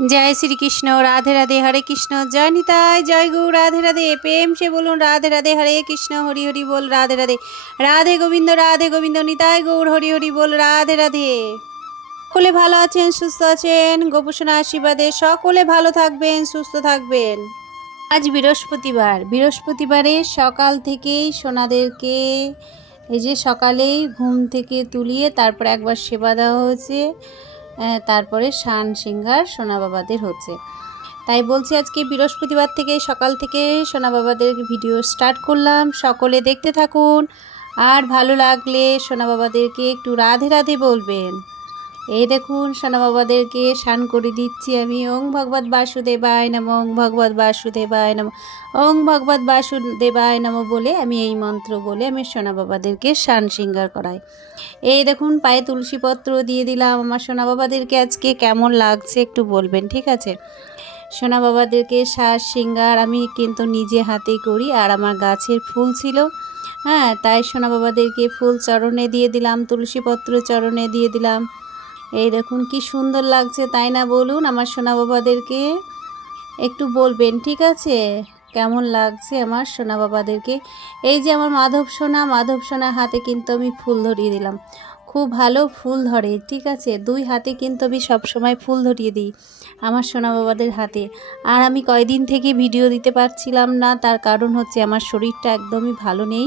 जय श्री कृष्ण। राधे राधे। हरे कृष्ण। जय निताय जय गौर। राधे राधे। प्रेम से बोलून राधे राधे। हरे कृष्ण हरि हरि बोल राधे राधे। राधे गोविंद निताय गौर हरि हरि बोल राधे राधे। সকলে ভালো আছেন, সুস্থ আছেন, গোপুসোনা আশীর্বাদে সকলে ভালো থাকবেন, সুস্থ থাকবেন। আজ বৃহস্পতিবারে সকাল থেকেই সোনাদেরকে এই যে সকালেই ঘুম থেকে তুলিয়ে তারপর একবার সেবা দেওয়া হয়েছে, তারপরে স্নান সিঙ্গার সোনা বাবাদের হচ্ছে। তাই বলছি আজকে বৃহস্পতিবার থেকে সকাল থেকে সোনা বাবাদের ভিডিও স্টার্ট করলাম, সকলে দেখতে থাকুন। আর ভালো লাগলে সোনা বাবাদেরকে একটু রাধে রাধে বলবেন। এই দেখুন সোনা বাবাদেরকে স্নান করে দিচ্ছি আমি। ওং ভগবত বাসুদেবায় নমঃ, ওং ভগবত বাসুদেবায় নমঃ, ওং ভগবত বাসুদেবায় নমঃ বলে আমি এই মন্ত্র বলে আমি সোনা বাবাদেরকে স্নান সিঙ্গার করাই। এই দেখুন পায়ে তুলসীপত্র দিয়ে দিলাম। আমার সোনা বাবাদেরকে আজকে কেমন লাগছে একটু বলবেন, ঠিক আছে? সোনা বাবাদেরকে শ্বাস সিঙ্গার আমি কিন্তু নিজে হাতেই করি, আর আমার গাছের ফুল ছিল, তাই সোনা বাবাদেরকে ফুল চরণে দিয়ে দিলাম, তুলসীপত্র চরণে দিয়ে দিলাম। এই দেখুন কি সুন্দর লাগছে, তাই না? বলুন আমার সোনা বাবাদেরকে একটু বলবেন, ঠিক আছে? কেমন লাগছে আমার সোনা বাবাদেরকে। এই যে আমার মাধব সোনার হাতে কিন্তু আমি ফুল ধরিয়ে দিলাম। খুব ভালো ফুল ধরে, ঠিক আছে? দুই হাতে কিন্তু আমি সবসময় ফুল ধরিয়ে দিই আমার সোনা বাবাদের হাতে। আর আমি কয়দিন থেকে ভিডিও দিতে পারছিলাম না, তার কারণ হচ্ছে আমার শরীরটা একদমই ভালো নেই।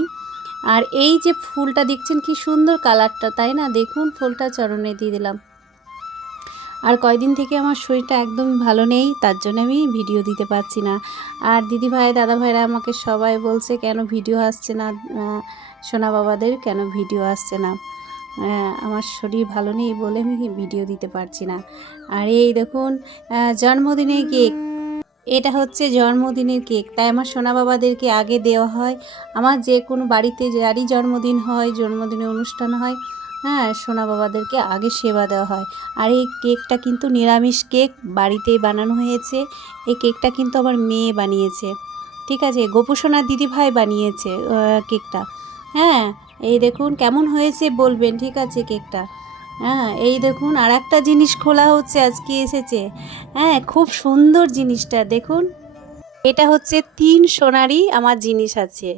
আর এই যে ফুলটা দেখছেন কি সুন্দর কালারটা, তাই না? দেখুন ফুলটা চরণে দিয়ে দিলাম। আর কয়দিন থেকে আমার শরীরটা একদমই ভালো নেই, তার জন্য আমি ভিডিও দিতে পারছি না। আর দিদি ভাই দাদা ভাইরা আমাকে সবাই বলছে কেন ভিডিও আসছে না, সোনা বাবাদের কেন ভিডিও আসছে না। আমার শরীর ভালো নেই বলে আমি ভিডিও দিতে পারছি না। আর এই দেখুন জন্মদিনের কেক, এটা হচ্ছে জন্মদিনের কেক, তাই আমার সোনা বাবাদেরকে আগে দেওয়া হয়। আমার যে কোনো বাড়িতে যারই জন্মদিন হয়, জন্মদিনের অনুষ্ঠান হয়, সোনা বাবাদেরকে আগে সেবা দেওয়া হয়। আর এই কেকটা কিন্তু নিরামিষ কেক, বাড়িতেই বানানো হয়েছে। এই কেকটা কিন্তু আমার মেয়ে বানিয়েছে, ঠিক আছে? গোপুসোনা দিদিভাই বানিয়েছে কেকটা। এই দেখুন কেমন হয়েছে বলবেন, ঠিক আছে? কেকটা এই দেখুন আর একটা জিনিস খোলা হচ্ছে, আজকে এসেছে। খুব সুন্দর জিনিসটা দেখুন। এটা হচ্ছে 3 সোনারই আমার জিনিস আছে।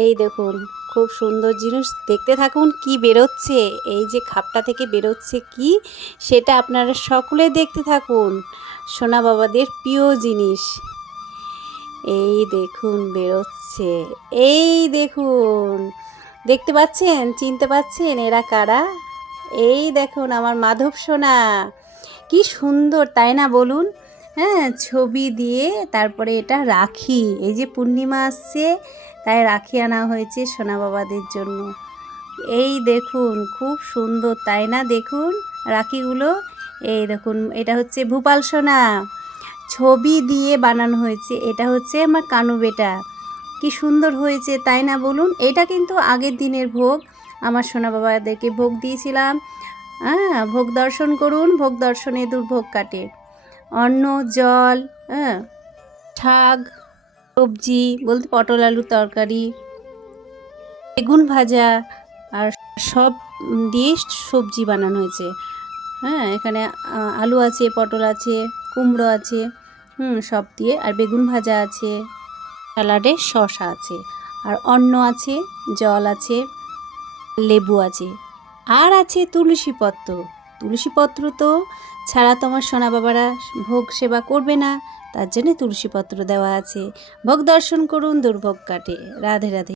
এই দেখুন খুব সুন্দর জিনিস, দেখতে থাকুন কি বেরোচ্ছে। এই যে খাপটা থেকে বেরোচ্ছে কি, সেটা আপনারা সকলে দেখতে থাকুন। সোনা বাবাদের প্রিয় জিনিস এই দেখুন বেরোচ্ছে। এই দেখুন, দেখতে পাচ্ছেন? চিনতে পাচ্ছেন এরা কারা? এই দেখুন আমার মাধব সোনা, কি সুন্দর, তাই না? বলুন। ছবি দিয়ে তারপরে এটা রাখি, এই যে পূর্ণিমা আসছে তাই রাখি আনা হয়েছে সোনা বাবাদের জন্য। এই দেখুন খুব সুন্দর, তাই না? দেখুন রাখিগুলো। এই দেখুন এটা হচ্ছে ভূপাল সোনা, ছবি দিয়ে বানানো হয়েছে। এটা হচ্ছে আমার কানু বেটা, কি সুন্দর হয়েছে, তাই না? বলুন। এটা কিন্তু আগের দিনের ভোগ, আমার সোনা বাবাদেরকে ভোগ দিয়েছিলাম। ভোগ দর্শন করুন, ভোগ দর্শনে দুর্ভোগ কাটে। অন্ন, জল, শাক, সবজি বলতে পটল আলুর তরকারি, বেগুন ভাজা, আর সব দিয়ে সবজি বানানো হয়েছে। এখানে আলু আছে, পটল আছে, কুমড়ো আছে, সব দিয়ে, আর বেগুন ভাজা আছে, স্যালাডে শসা আছে, আর অন্ন আছে, জল আছে, লেবু আছে, আর আছে তুলসীপত্র তো ছাড়া তোমার সোনা বাবারা ভোগ সেবা করবে না, তার জন্য তুলসীপত্র দেওয়া আছে। ভোগ দর্শন করুন, দুর্ভোগ কাটে। রাধে রাধে।